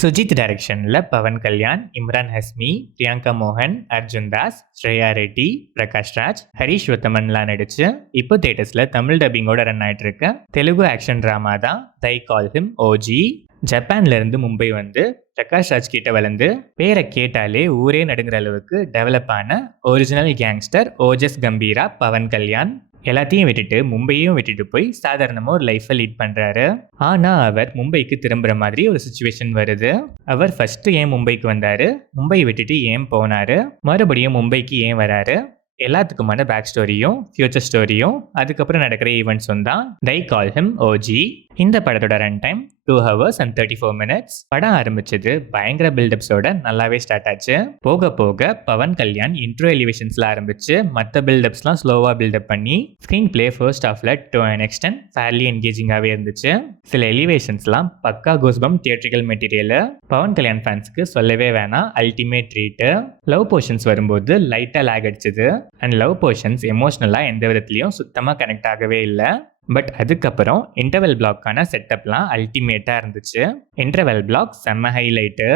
சுஜித் டைரக்ஷனில் பவன் கல்யாண், இம்ரான் ஹஸ்மி, பிரியங்கா மோகன், அர்ஜுன் தாஸ், ஸ்ரேயா ரெட்டி, பிரகாஷ் ராஜ், ஹரிஷ் வர்த்தமன்லாம் நடிச்சு இப்போ தேட்டர்ஸில் தமிழ் டப்பிங்கோட ரன் ஆகிட்டு இருக்க தெலுங்கு ஆக்ஷன் ட்ராமா தான் தை கால் ஹிம் ஓஜி. ஜப்பான்ல இருந்து மும்பை வந்து பிரகாஷ் ராஜ் கிட்ட வளர்ந்து பேரை கேட்டாலே ஊரே நடுங்கிற அளவுக்கு டெவலப் ஆன ஒரிஜினல் கேங்ஸ்டர் ஓஜஸ் கம்பீரா பவன் கல்யாண் எல்லாத்தையும் விட்டுட்டு மும்பையும் விட்டுட்டு போய் சாதாரணமாக ஒரு லைஃப்பை லீட் பண்ணுறாரு. ஆனால் அவர் மும்பைக்கு திரும்புகிற மாதிரி ஒரு சுச்சுவேஷன் வருது. அவர் ஃபர்ஸ்ட் ஏன் மும்பைக்கு வந்தார், மும்பை விட்டுட்டு ஏன் போனார், மறுபடியும் மும்பைக்கு ஏன் வராரு, எல்லாத்துக்குமான பேக் ஸ்டோரியும் ஃபியூச்சர் ஸ்டோரியும் அதுக்கப்புறம் நடக்கிற ஈவெண்ட்ஸும் தான் தை கால் ஹிம் ஓஜி. இந்த படத்தோட run time 2 hours and 34 minutes. படம் ஆரம்பிச்சது பயங்கர பில்டப்ஸோட நல்லாவே ஸ்டார்ட் ஆச்சு. போக போக பவன் கல்யாண் இன்ட்ரோ எலிவேஷன்ஸ்ல ஆரம்பிச்சு மற்ற பில்டப்ஸ்லாம் ஸ்லோவா பில்டப் பண்ணி ஸ்கிரீன் பிளே ஃபர்ஸ்ட் ஹாஃப்ல டு அன் எக்ஸ்டென்ட் ஃபேர்லி என்கேஜிங்காகவே இருந்துச்சு. சில எலிவேஷன்ஸ்லாம் பக்கா கோஸ்பம் தியேட்ரிக்கல் மெட்டீரியல். பவன் கல்யாண் ஃபேன்ஸ்க்கு சொல்லவே வேணாம், அல்டிமேட் ட்ரீட். லவ் போர்ஷன்ஸ் வரும்போது லைட்டா லேக் அடிச்சது. அண்ட் லவ் போர்ஷன்ஸ் எமோஷனலா எந்த விதத்துலயும் சுத்தமா கனெக்ட் ஆகவே இல்லை. பட் அதுக்கப்புறம் இன்டர்வெல் பிளாக்கான செட்டப்லாம் அல்டிமேட்டாக இருந்துச்சு. இன்டர்வெல் பிளாக் செம்ம ஹைலைட்டு.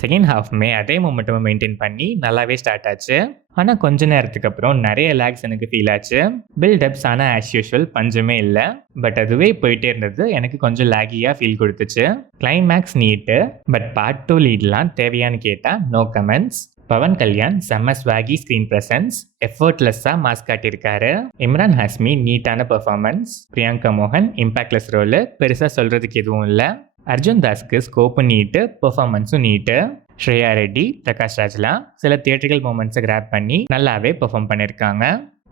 செகண்ட் ஹாஃப்மே அதே மொமெண்டம் மெயின்டைன் பண்ணி நல்லாவே ஸ்டார்ட் ஆச்சு. ஆனால் கொஞ்ச நேரத்துக்கு அப்புறம் நிறைய லேக்ஸ் எனக்கு ஃபீல் ஆச்சு. பில்டப்ஸ் ஆனால் ஆஸ் யூஷுவல் பஞ்சமே இல்லை. பட் அதுவே போயிட்டே இருந்தது, எனக்கு கொஞ்சம் லேகியாக ஃபீல் கொடுத்துச்சு. கிளைமேக்ஸ் நீட்டு, பட் பார்ட் 2 லீட்லாம் தேவையான்னு கேட்டால் நோ கமெண்ட்ஸ். பவன் கல்யாண் செம்ம ஸ்வாகி ஸ்க்ரீன் ப்ரெசன்ஸ், எஃபர்ட்லெஸ்ஸாக மாஸ் காட்டியிருக்காரு. இம்ரான் ஹஸ்மி நீட்டான பெர்ஃபார்மன்ஸ். பிரியங்கா மோகன் இம்பாக்ட்லெஸ் ரோலு, பெருசாக சொல்கிறதுக்கு எதுவும் இல்லை. அர்ஜுன் தாஸ்க்கு ஸ்கோப்பும் நீட்டு, பெர்ஃபார்மன்ஸும் நீட்டு. ஸ்ரேயா ரெட்டி, பிரகாஷ் ராஜ்லாம் சில தியேட்ரிக்கல் மூமெண்ட்ஸை கிராப் பண்ணி நல்லாவே பெர்ஃபார்ம் பண்ணியிருக்காங்க.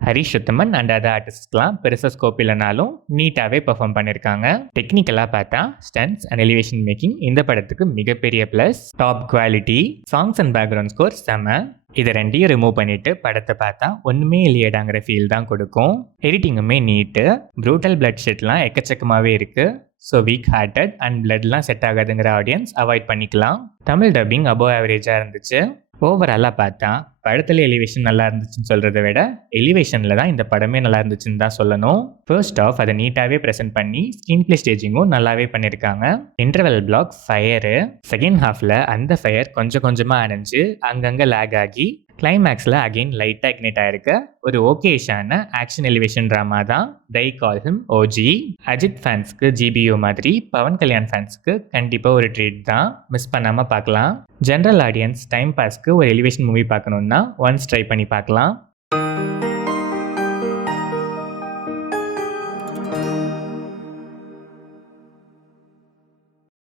ஹரிஷ் வர்த்தமன் அண்ட் அதர் ஆர்டிஸ்ட்லாம் பெருசாக ஸ்கோப் இல்லைனாலும் நீட்டாகவே பெர்ஃபார்ம் பண்ணியிருக்காங்க. டெக்னிக்கலாக பார்த்தா ஸ்டன்ட்ஸ் அண்ட் எலிவேஷன் மேக்கிங் இந்த படத்துக்கு மிகப்பெரிய plus. Top quality, songs and background score செம. இதை ரெண்டையும் ரிமூவ் பண்ணிட்டு படத்தை பார்த்தா ஒன்றுமே இல்லையடாங்கிற ஃபீல் தான் கொடுக்கும். எடிட்டிங்குமே நீட்டு. ப்ரூட்டல் பிளட் ஷெட்லாம் எக்கச்சக்கமாகவே இருக்குது. ஸோ வீக் ஹார்ட்டட் அண்ட் பிளட்லாம் செட் ஆகாதுங்கிற ஆடியன்ஸ் அவாய்ட் பண்ணிக்கலாம். தமிழ் டப்பிங் அபோவ் ஆவரேஜாக இருந்துச்சு. ஓவராலாக பார்த்தா படத்தில் எலிவேஷன் நல்லா இருந்துச்சுன்னு சொல்கிறத விட எலிவேஷனில் தான் இந்த படமே நல்லா இருந்துச்சுன்னு தான் சொல்லணும். ஃபர்ஸ்ட் ஆஃப் அதை நீட்டாகவே ப்ரெசென்ட் பண்ணி ஸ்க்ரீன் பிளே ஸ்டேஜிங்கும் நல்லாவே பண்ணியிருக்காங்க. Interval black fire. செகண்ட் ஹாஃபில் அந்த ஃபயர் கொஞ்சம் கொஞ்சமாக அணைஞ்சு அங்கங்கே லேக் ஆகி கிளைமேக்ஸில் அகெயின் லைட்டாக இக்னேட் ஆகிருக்க ஒரு ஓகேஷான ஆக்ஷன் எலிவேஷன் ட்ராமா தான் they call him OG. Ajith ஃபேன்ஸ்க்கு ஜிபிஓ மாதிரி பவன் கல்யாண் ஃபேன்ஸ்க்கு கண்டிப்பாக ஒரு ட்ரீட் தான், மிஸ் பண்ணாமல் பார்க்கலாம். ஜென்ரல் ஆடியன்ஸ் டைம் பாஸ்க்கு ஒரு எலிவேஷன் மூவி பார்க்கணுன்னா ஒன்ஸ் ட்ரை பண்ணி பார்க்கலாம்.